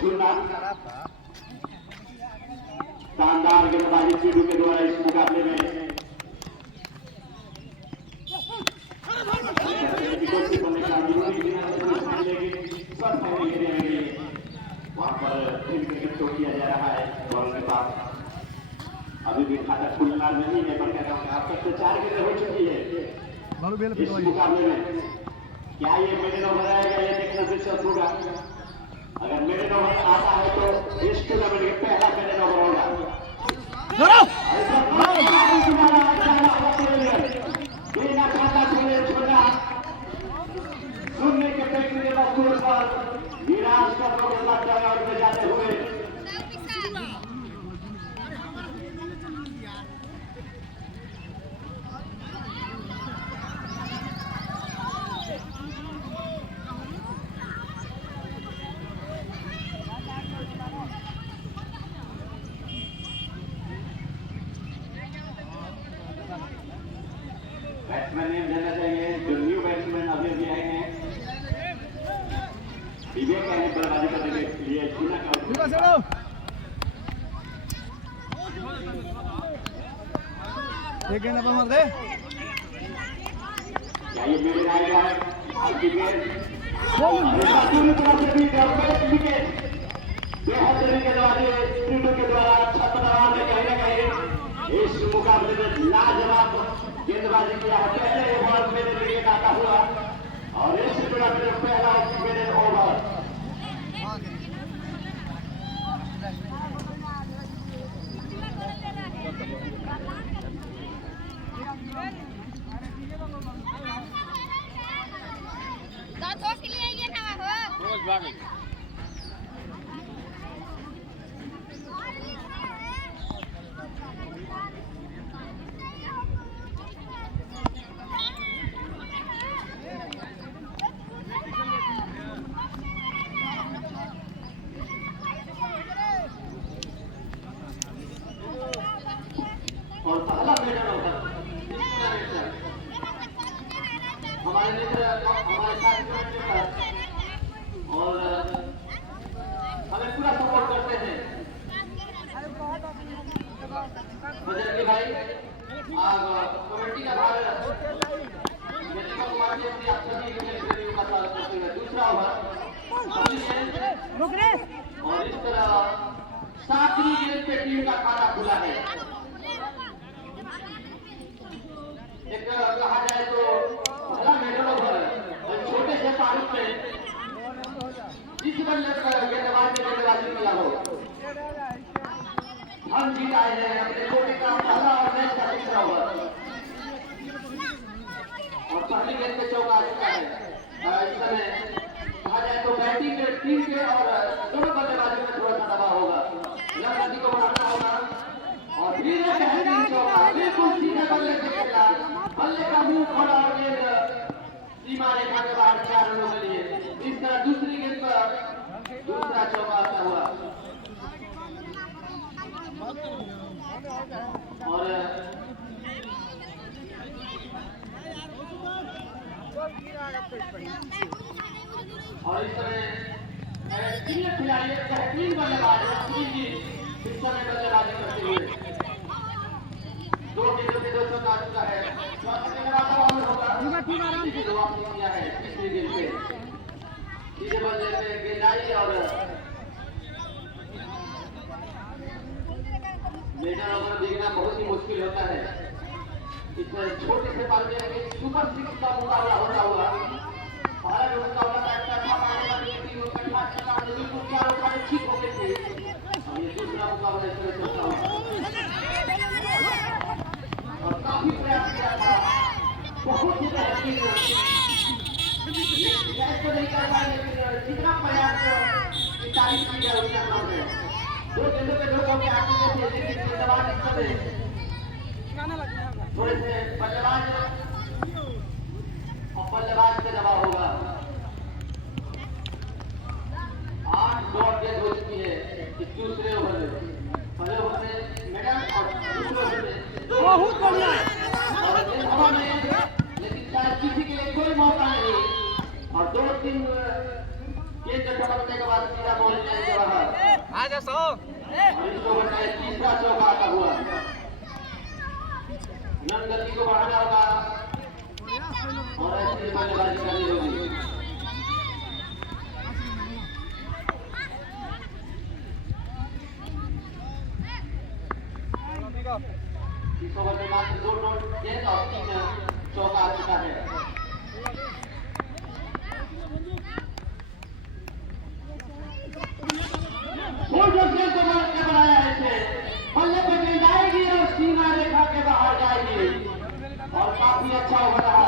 छूना शानदार गेंदबाजी सीधू के द्वारा इस मुकाबले में वहां पर क्रिकेट शो किया जा रहा है बॉल के पास अभी भी खाता खुलना नहीं है पर आप तक तो 4 गेंद हो चुकी है इस मुकाबले में। क्या ये मेडन ओवर आएगा ये देखना दिलचस्प होगा। अगर मेडन ओवर आता है तो इस टूर्नामेंट के पहला मेडन ओवर होगा। बिना खाता खोले छोड़ा सुनने के फेंकने के बाद पर निराश कर लोग और में जाते हुए बैट्समैन ने देना चाहिए जो न्यू बैट्समैन अभी भी आए हैं विवेक ने बल्लेबाजी करने के लिए चुना का एक गेंद पर मार दे क्या ये मेरे आएगा विकेट पूरी तरह से विकेट बेहतरीन गेंदबाजी सीधू के द्वारा छतरवार ने कहीं ना कहीं इस मुकाबले में लाजवाब गेंदबाजी किया है। पहले ओवर मेरे लिए आता हुआ और इस टूर्नामेंट में पहला मेरे ओवर और पहला मेडल होगा हमारे मित्र हमारे साथ और हमें पूरा सपोर्ट करते हैं बजरंगी भाई आप कमेटी का भार कुमार जी आप सभी का साथ करते हैं। दूसरा ओवर और इस तरह 7वीं गेंद पे टीम का खाता खुला है। एक कहा जाए तो पहला मेडल ओवर छोटे से तारुफ में जिस बल्ले गेंदबाज ने गेंदबाजी किया हो हम जीत आए हैं अपने छोटे का पहला और मैच का तीसरा ओवर और पहली गेंद पे चौका आ चुका है। इस समय कहा जाए तो बैटिंग टीम के और दोनों बल्लेबाजों में थोड़ा सा दबाव होगा यह गति को बढ़ाना होगा और धीरे बेहतरीन चौका बिल्कुल सीधे बल्ले से खेला बल्ले का मुंह खोला और गेंद सीमा रेखा के बाहर 4 रनों के लिए। इस तरह दूसरी गेंद पर दूसरा चौका आता हुआ और इस समय तीन खिलाड़ी बेहतरीन बल्लेबाज इस समय बल्लेबाजी करते हुए 2 गेंदों के 2 चौका आ चुका है। किया है तीसरी गेंद पे सीधे बल्ले पे गेंद आई और मेडल ओवर देखना बहुत ही मुश्किल होता है। इस छोटे से बाल में सुपर 6 का मुकाबला होता हुआ भारत उसका ठीक हो गई थी और ये दूसरा मुकाबला इस तरह चलता हुआ और काफी प्रयास किया था बहुत ही बेहतरीन को नहीं कर पाए लेकिन जितना प्रयास की तारीफ की जाए उतना कम है। 2 गेंदों पे 2 के आगे थे लेकिन गेंदबाज इस समय थोड़े से बल्लेबाज और बल्लेबाज पे दबाव होगा। 8 डॉट गेंद हो चुकी है इस दूसरे ओवर में। पहले ओवर में मेडल और दूसरे ओवर में बहुत बढ़िया लेकिन शायद किसी के लिए कोई मौका नहीं और 2-3 गेंद टपकने के बाद सीधा बॉल जाएंगे बाहर। आ जा 100 और इसको बनाए तीसरा चौका आता हुआ। रन गति को बढ़ाना होगा और ऐसी बल्लेबाजी करनी होगी। इस ओवर में मात्र 2 रन गेंद और 3 चौका आ चुका है। बनाया है इसे बल्ले पे गेंद आएगी और सीमा रेखा के बाहर जाएगी और काफी अच्छा ओवर रहा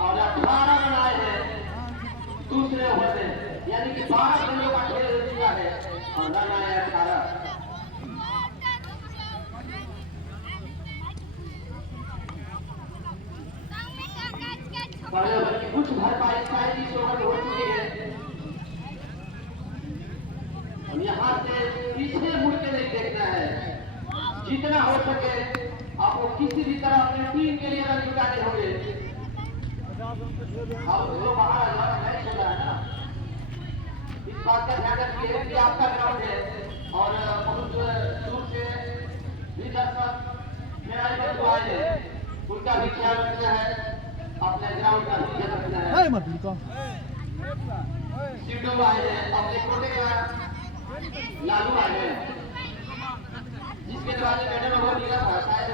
और 18 रन आए हैं दूसरे ओवर में, यानी कि 12 रनों का खेल हो चुका है और रन आए 18। पहले ओवर की कुछ भरपाई 37 ओवर हो चुकी है और यहाँ से पीछे मुड़ के नहीं देखना है। जितना हो सके आपको किसी भी तरह अपनी टीम के लिए रन जुटाने होंगे। अब जो बाहर मैच हो रहा है ना, इस बात का ध्यान रखिए कि आपका ग्राउंड है और बहुत दूर से भी दर्शक खिलाड़ी बंधु आए हैं, उनका भी ख्याल रखना है, अपने ग्राउंड का भी ख्याल रखना है। सिद्धू आए हैं अपने कोटे का लालू आए हैं जिसके दरवाजे मैडम ओवर लिया था शायद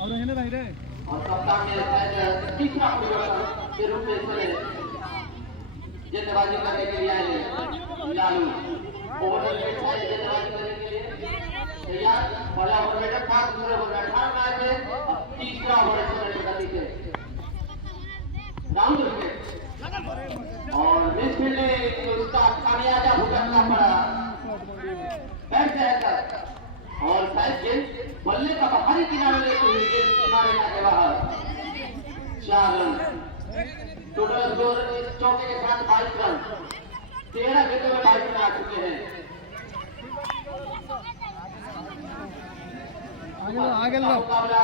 और रहने भाई रे और कप्तान ने शायद तीसरा परिवर्तन के रूप में इसने गेंदबाजी करने के लिए आए हैं लालू। ओवर में शायद गेंदबाजी करने के लिए तैयार। पहला ओवर में था, दूसरे ओवर में 18 आए थे और तीसरा ओवर इसमें गति से राउंड विकेट और मिस फील्डिंग उसका खामियाजा भुगतना पड़ा बैठ जाकर और शायद गेंद बल्ले का बाहरी किनारे लेते हुए गेंद सीमा रेखा के बाहर। 4 रन टोटल स्कोर इस चौके के साथ 22 रन। 13 गेंदों में 22 रन आ चुके हैं। आगे लो मुकाबला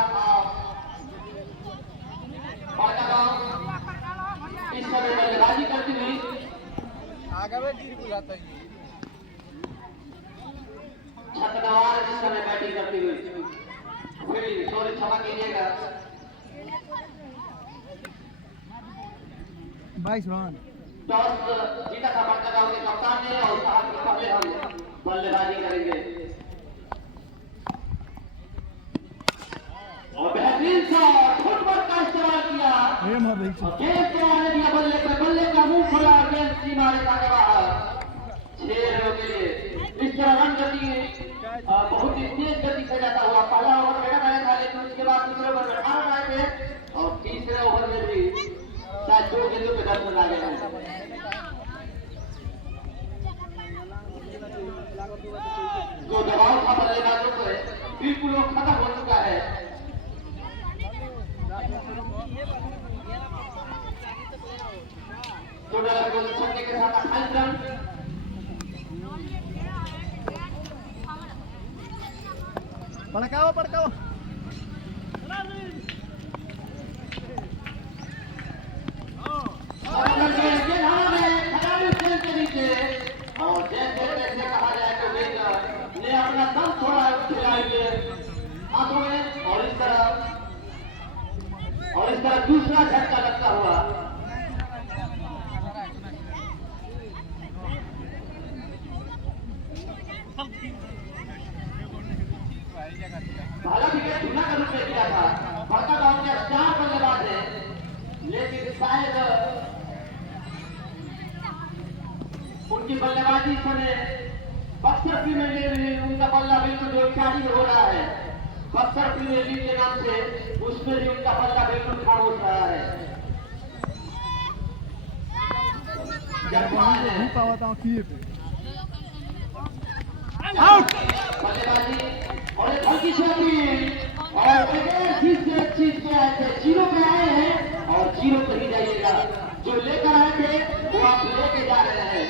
इस समय बल्लेबाजी करती हुई आगे में गिर बुलाता है छतरवार इस समय बैटिंग करती हुई फील्डिंग सॉरी क्षमा कीजिएगा 22 रन टॉस जीता था बड़का गांव के कप्तान ने और कहा कि पहले हम बल्लेबाजी करेंगे और बेहतरीन शॉट फुटबॉल का इस्तेमाल किया गेंद के आने दिया बल्ले का मुंह खुला गेंद सीमा रेखा के बाहर 6 रनों के लिए। इस तरह रन गति बहुत ही तेज गति से जाता हुआ पहला ओवर बैठा गया था लेकिन उसके बाद दूसरे ओवर में 18 आए थे और तीसरे ओवर में भी शायद 2 गेंदों पे 10 रन आ गए हैं। जो दबाव था बल्लेबाजों पर बिल्कुल वो खत्म हो चुका है। टोटल गोल छक्के के साथ 28 रन। पड़काओ और जैसे जैसे कहा जाए तो गेंद ने अपना दम थोड़ा खिलाड़ी के हाथों में और इस तरह दूसरा झटका लगता हुआ पहला विकेट चुना का रूप में किया था। बड़का गांव के 4 बल्लेबाज हैं लेकिन शायद उनकी बल्लेबाजी समय बक्सर प्रीमियर लीग में उनका बल्ला बिल्कुल जो खिलाड़ी हो रहा है बक्सर प्रीमियर लीग के नाम से उसमें भी उनका बल्ला बिल्कुल खामोश रहा है। बल्लेबाजी और एक हल्की शॉट और चीज पे आए थे 0 पे आए हैं और 0 पे ही जाइएगा। जो लेकर आए थे वो आप लेके जा रहे हैं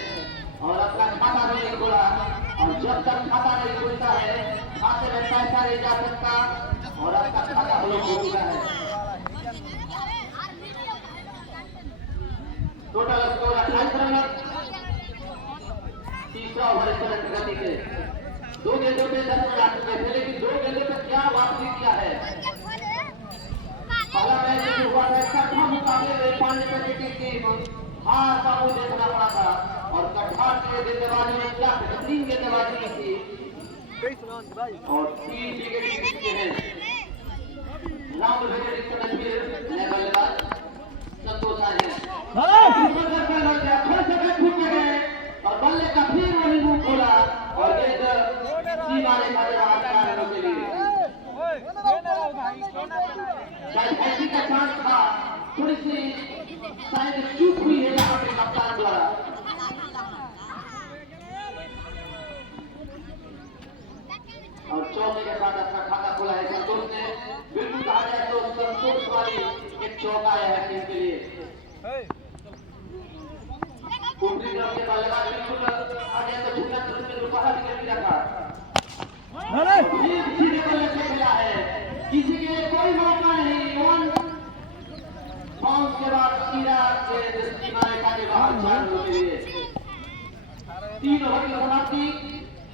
और अपना खाता नहीं खोला और जब तक खाता नहीं खुलता है खाते में पैसा नहीं जा सकता और आपका खाता ब्लॉक हो चुका है। 28 रन, तीसरा ओवर इस तरह प्रगति से 2 गेंदों पे 10 रन आ चुके थे, लेकिन 2 गेंदों पे क्या वापसी किया है। पहला मैच शुरू हुआ था, कठा मुकाबले में पांड्य की टीम हार का मुंह देखना पड़ा था और कठार के गेंदबाजी ने क्या बेहतरीन गेंदबाजी की थी और 3 विकेट जीते हैं। राउंड विकेट इस समय फिर नए बल्लेबाज संतोष आए हैं। थोड़े से बैट छूट गए और बल्ले का फिर वही मुंह खोला और गेंद सीमा रेखा के बाहर 4 रनों के लिए। शायद ऐसी का चांस था, थोड़ी सी शायद चूक हुई है यहाँ पे कप्तान द्वारा। और चौके के साथ अपना खाता खोला है संतोष ने। बिल्कुल कहा जाए तो संतोष वाली एक चौका आया है टीम के लिए। ऊपरी तरफ के बल्लेबाज बिल्कुल आ जाए तो झूठा में रुपया विकेट भी रखा, सीधे बल्ले से खेला है, किसी के लिए कोई मौका नहीं। 1 बाउंस के बाद सीधा सीमा रेखा के बाहर 4 रनों के लिए। 3 ओवर की समाप्ति,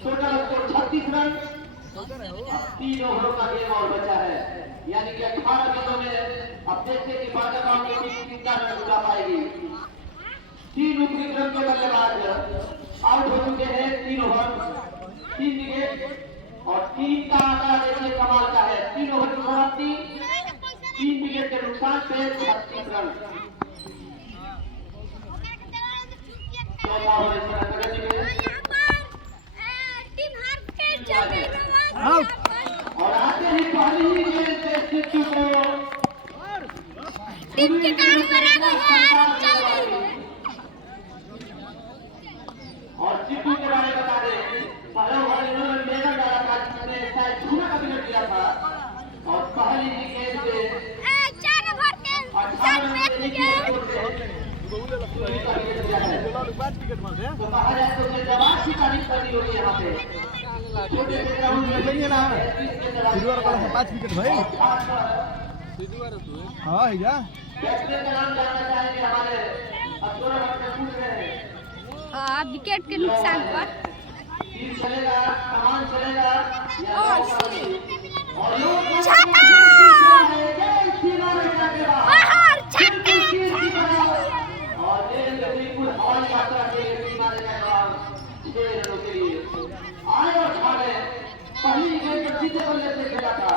टोटल स्कोर 36 रन। 3 ओवरों का गेम और बचा है, यानी कि 18 गेंदों में अब देखते कि बारगा गांव की टीम कितना रन जुटा पाएगी। 3 ऊपरी क्रम के बल्लेबाज आउट हो चुके हैं। 3 ओवर 3 विकेट और टीम का आंकड़ा देखिए कमाल का है। 3 ओवर की समाप्ति, 3 विकेट के नुकसान पे 36 रन। चौथा ओवर इस तरह प्रगति में और आते ही पहली ही गेंद से सिद्धू को टीम के कारण बराबर है, चल गई। और सिद्धू के बारे में बता दें, पहले ओवर इन्होंने मेगा डाला था जिसने शायद छूना का विकेट लिया था और पहली ही गेंद से 4 ओवर के 7 मैच में तो कहा जाए तो जवाब की तारीफ करनी होगी यहाँ पे। छोटे से ग्राउंड में देखिए ना, सिल्वर वाला है 5 विकेट भाई। हाँ है क्या? बैट्समैन का नाम जानना चाहेंगे हमारे अशोरा भट्ट से पूछ रहे हैं। हाँ, विकेट के नुकसान पर टीम चलेगा, कमान चलेगा और छक्का बाहर छक्का और बिल्कुल हवाई यात्रा के सीमा रेखा के बाहर 6 रनों के लिए आए और खा गए। पहली गेंद पर सीधे बल्ले से खेला था,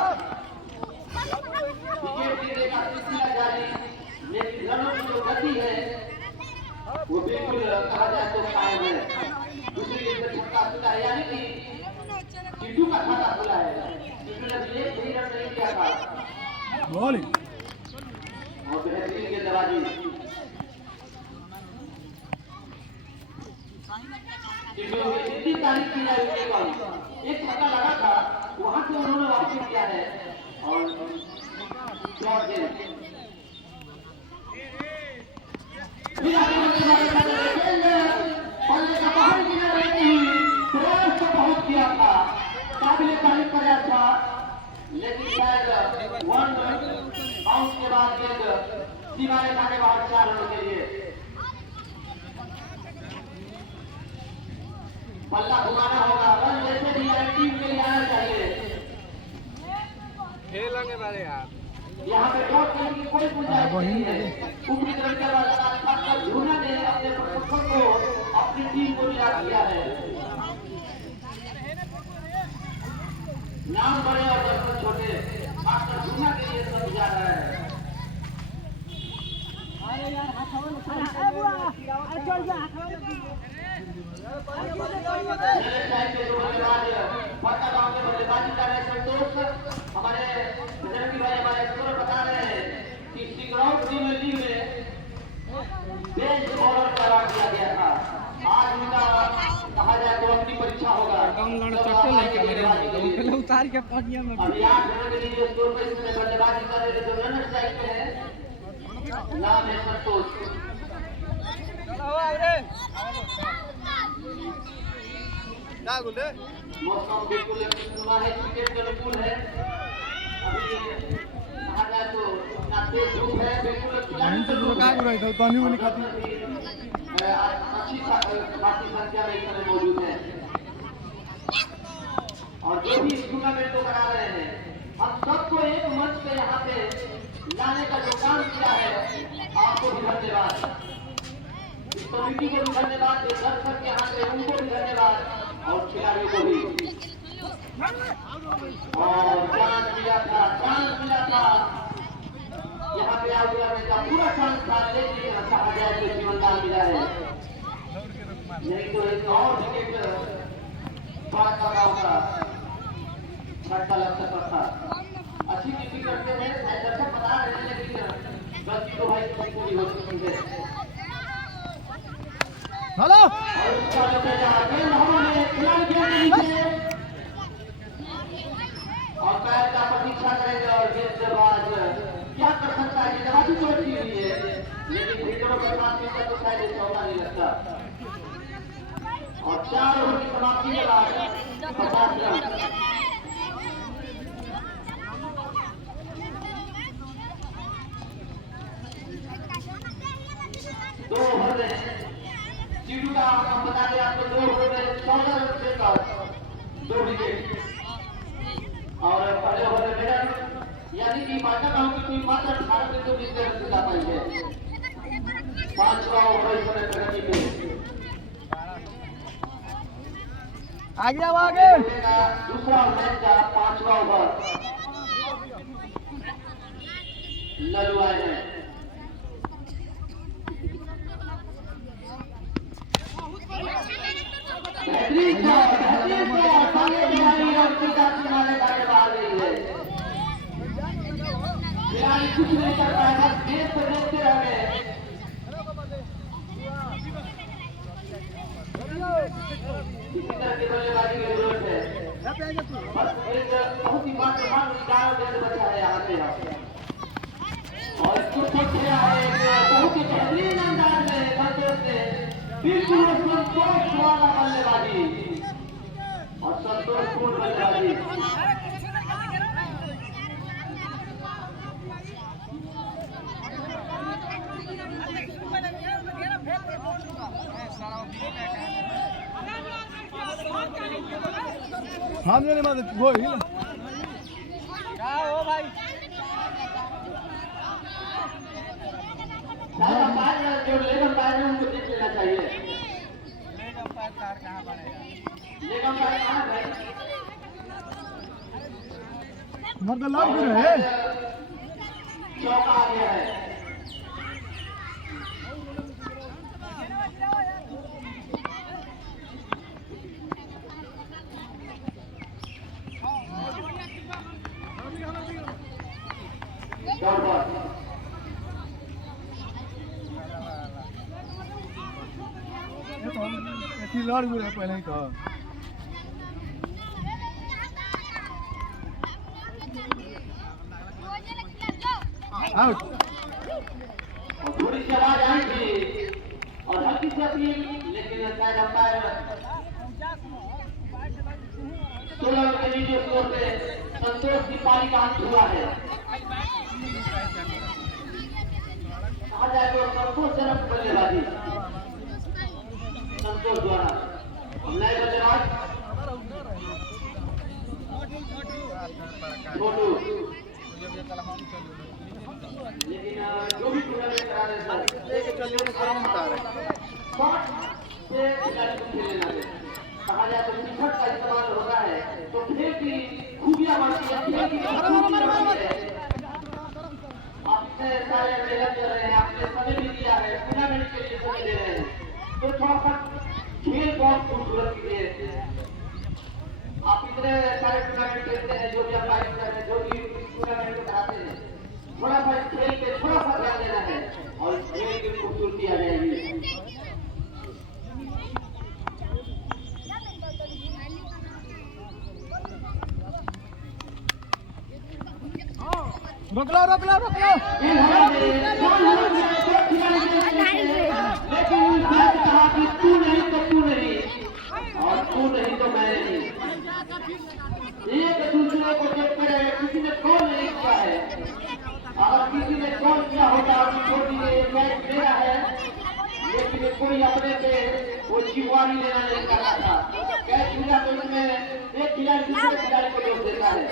विकेट गिरने का सिलसिला जारी, लेकिन रनों की जो गति है वो बिल्कुल कहा जाए तो कायम है। दूसरी गेंद पर छक्का छूटा है, यानी कि सिद्धू का खाता खुला है। सिद्धू ने एक भी रन नहीं किया था बॉलिंग और बेहतरीन गेंदबाजी। सिद्धू की जितनी तारीफ की जाए उतनी कम। एक छक्का लगा था, वहां से उन्होंने वापस किया है और शॉट गेंद फिर आगे बल्ले का बाहर गिरा नहीं, प्रयास तो बहुत किया था, काबिले तारीफ कराया था, लेकिन शायद 1 बाउंस के बाद गेंद सीमा रेखा के बाहर 4 रनों के लिए। बल्ला घुमाना होगा, रन जैसे भी आए टीम के लिए आना चाहिए। खेलेंगे वाले यार, यहाँ पे डॉट करने की कोई गुंजाइश नहीं है। ऊपरी तरफ के बाद झूना ने अपने प्रशिक्षक को अपनी टीम को निराश किया है। नाम बड़े और दर्शक छोटे, खासकर झूना के लिए सब जा रहा है। बल्लेबाजी कर रहे संतोष, हमारे बुजुर्ग भाई हमारे स्कोर बता रहे हैं कि सिंगरौली प्रीमियर लीग में बेंच बॉलर करार दिया गया था। आज उनका कहा जाए तो अपनी परीक्षा होगा। उतार के पहुंच में अभी 8 रनों के लिए स्कोर पर इसमें बल्लेबाजी कर रहे थे, रनर स्ट्राइक पे है, नाम है संतोष। मौसम बिल्कुल है, क्रिकेट के अनुकूल है। अभी कहा जाए तो तेज धूप है, बिल्कुल वहीं से जो का रही था पानी में खाती अच्छी खासी संख्या में इस समय मौजूद है। और जो भी इस टूर्नामेंट को करा रहे हैं, हम सबको एक मंच पे यहाँ पे लाने का जो काम किया है, आपको भी धन्यवाद, इस कमेटी को भी धन्यवाद, जो दर्शक यहाँ पे उनको भी धन्यवाद, और खिलाड़ियों को भी। और चांस मिला था यहाँ पे आगे आने का पूरा चांस था, लेकिन कहा जाए तो जीवनदान मिला है, नहीं तो एक और विकेट पार करना होगा, छक्का लग सकता था। अच्छी ड्यूटी करते हैं, दर्शक बता रहे हैं, लेकिन गलती तो भाई पूरी हो सकती है। हेलो और उसका जो गेंद हवा में खिलाड़ी गेंद नीचे और पैर का प्रतीक्षा करेंगे, और गेंदबाज क्या कर सकता है, गेंदबाजी तो अच्छी हुई है, लेकिन फील्डरों के पास तो शायद चौका नहीं लगता। और 4 ओवर की समाप्ति के बाद 50 रन। 2 ओवर में सीटू का हम बता दें आपको, 2 ओवर में 14 रन देकर 2 विकेट, और पहले ओवर में मेडल, यानी कि बाटा गांव की टीम मात्र 18 से 20 रन से जा पाई है। 5वां ओवर इस समय प्रगति पे, आगे आओ आगे। दूसरा मैच का 5वां ओवर लल्लू आए हैं। बेहतरीन शॉट, सामने खिलाड़ी और सीधा किनारे जाके बाहर गई है। खिलाड़ी कुछ नहीं कर पाया, बस गेंद पे देखते रह गए। इसी तरह की बल्लेबाजी की जरूरत है, बस एक बहुत ही मात्र 11 गेंद बचा है यहाँ पे, और इसको खेला है बहुत ही बेहतरीन अंदाज में संतोष ने, बिल्कुल संतोष वाला बल्लेबाजी और संतोषपूर्ण बल्लेबाजी। हम नहीं मार वो ही ना क्या हो भाई, जो लेग अंपायर है उनको देख लेना चाहिए। लेग अंपायर कार कहाँ बनेगा, लेग अंपायर कहाँ है? मर्द लाभ भी रहे चौका आ गया है। लड़ भी रहे पहले ही था। आउट। थोड़ी सी आवाज आई थी और हल्की सी अपील, लेकिन शायद अंपायर 16 रन के नीचे स्कोर पे संतोष की पारी का अंत हुआ है। कहा जाए तो संतोषजनक बल्लेबाजी संतोष द्वारा। नए बल्लेबाज छोटू, लेकिन जो भी टूर्नामेंट करा रहे हैं शॉट से खिलाड़ी को खेलने लगे। कहा जाए तो टी-शर्ट का इस्तेमाल होता है तो खेल की खूबियां बढ़ती है, खेल की खूबियां बढ़ती है। आप इतने सारे मेहनत कर रहे हैं, आपने समय भी दिया है, टूर्नामेंट के लिए समय दे रहे हैं, तो थोड़ा सा खेल बहुत खूबसूरत कीजिए। आप इतने सारे टूर्नामेंट खेलते हैं, जो भी अंपायरिंग कर रहे हैं, जो भी टूर्नामेंट को कराते हैं, थोड़ा सा इस खेल पे थोड़ा सा ध्यान देना है और इस खेल की खूबसूरती आ जाएगी। रोक लो रोक लो रोक लो। लेकिन कहा कि तू नहीं तो तू नहीं, और तू नहीं तो मैं नहीं। एक दूसरे को देख कर किसी ने कॉल नहीं किया है, अगर किसी ने लेकिन कोई अपने पे वो जिम्मेवारी लेना नहीं चाहता था। कैच छूटा तो इसमें एक खिलाड़ी दूसरे खिलाड़ी को रोक देता है।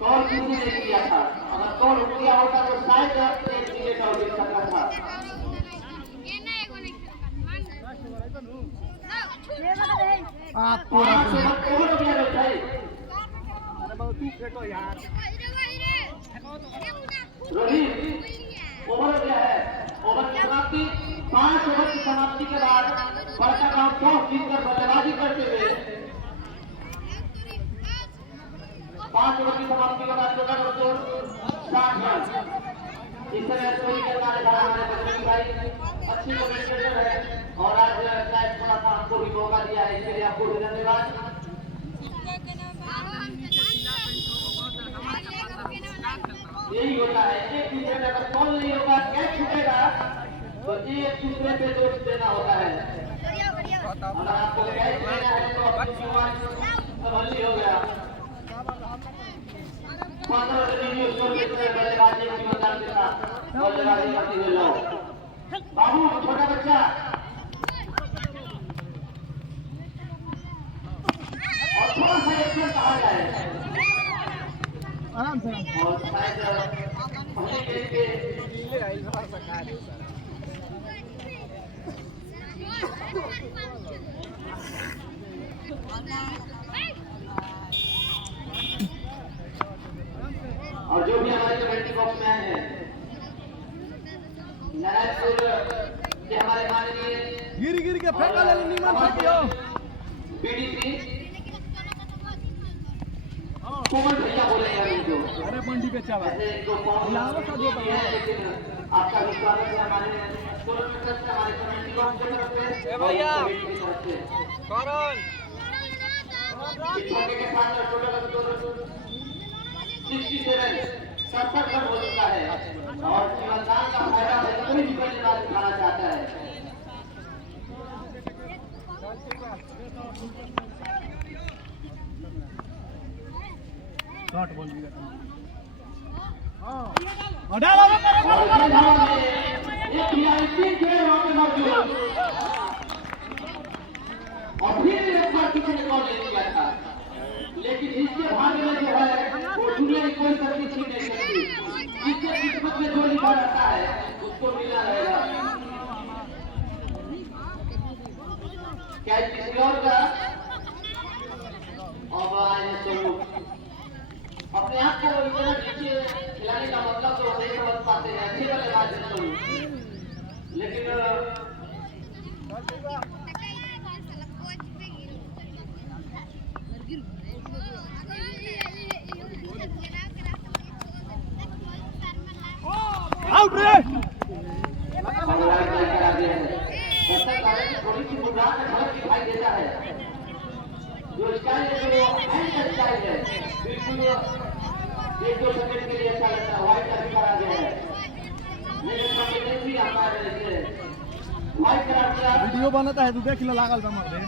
कॉल किसी ने नहीं किया था, अगर कॉल किया होता तो शायद एक विकेट और मिल सकता था। आपको 5 ओवर हो गया भाई। अरे बाबू तू फेंको यार। रोहित ओवर हो गया है। ओवर की समाप्ति 5 ओवर की समाप्ति के बाद बड़का गांव टॉस जीतकर बल्लेबाजी करते हुए 5 ओवर की समाप्ति के बाद टोटल स्कोर 60 रन। इस तरह स्कोरिंग करना है हमारे बजरंग भाई, अच्छी कमेंटेटर है और आज शायद थोड़ा सा हमको भी मौका दिया है, इसके लिए आपको भी धन्यवाद। यही होता है, एक दूसरे में अगर कॉल नहीं होगा, कैच छूटेगा तो एक दूसरे पे दोष देना होता है। अगर आपको कैच लेना है तो अपनी संभाली हो गया। 15 रन स्कोर के बल्लेबाजी की ईमानदार के साथ बल्लेबाजी करते हुए लोग। बाबू छोटा बच्चा और थोड़ा सा एक्शन कहा जाए आराम से और शायद पहले गेंद पे और जो भी हमारे कमेटी बॉक्स में आए हैं, नारायणपुर के हमारे माननीय गिर के फेंका ले नीमन फेंकियो। बीडीसी कोमल भैया बोलेंगे इनको। अरे मंडी पे चावा ऐसे इनको कौन लावा का दो है, लेकिन आपका भी स्वागत है हमारे किलोमीटर से हमारे कमेटी बॉक्स की तरफ से भैया। और कमेटी की तरफ से। कौन इस मौके के साथ टोटल स्कोर 67 67 रन हो चुका है और जीवनदान का फायदा है, कोई भी बल्लेबाज उठाना चाहता है। शॉट बॉल भी और डालो और ये धावा में एक खिलाड़ी 3 खेल वहां पे मौजूद और फिर एक बार किसी ने कॉल नहीं किया था, लेकिन इसके भाग्य में जो है वो दुनिया की कोई शक्ति छीन नहीं सकती। जिसके किस्मत में जो लिखा रहता है उसको मिलना रहेगा। कैच किसी और का और आए हैं स्वरूप अपने आप को इतना नीचे खिलाने का मतलब तो नहीं समझ पाते हैं। अच्छे बल्लेबाज हैं स्वरूप, लेकिन आउट रे थोड़ी सी मुद्रा में फर्क दिखाई देता है। जो स्टाइल है वो हैंड स्टाइल है, बिल्कुल 1-2 सेकंड के लिए अच्छा लगता है। व्हाइट का भी करा गया है, लेकिन कॉम्पिटेंसी हमारे लिए व्हाइट करा दिया। वीडियो बनाता है तू देख लो लागल बा मर रे।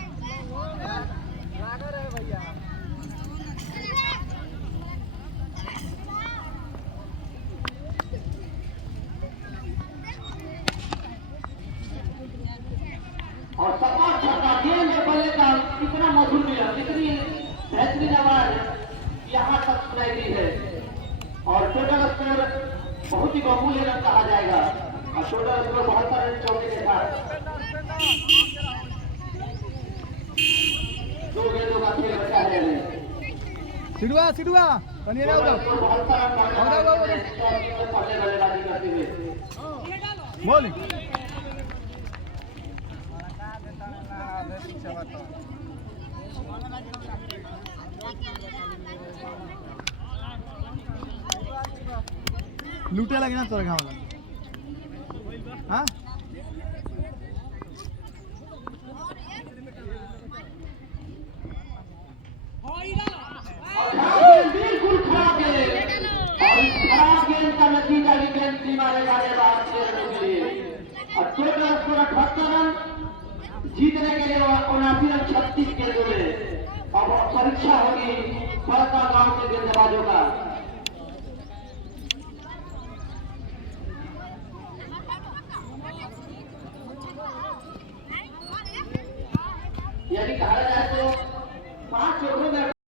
और सपा छक्का गेंद के बल्ले का कितना मधुर मिला, कितनी बेहतरीन आवाज यहाँ तक सुनाई दी है। और टोटल स्कोर बहुत ही बहुमूल्य रन कहा जाएगा और टोटल स्कोर 72 रन चौके के साथ 2 गेंदों का खेल बचा है अभी। सिडुआ बनिए ना उधर 72 रन पहले बल्लेबाजी करते हुए बोल लूटे लगे ना तोरा गाँव हाँ बिल्कुल खराब गेंद और इस खराब गेंद का नतीजा भी गेंद सीमा रेखा के बाहर 6 रनों के लिए और टोटल स्कोर 78 रन जीतने के लिए 79 रन 36 गेंदों में। अब परीक्षा होगी बड़का गांव के गेंदबाजों का। यदि कहा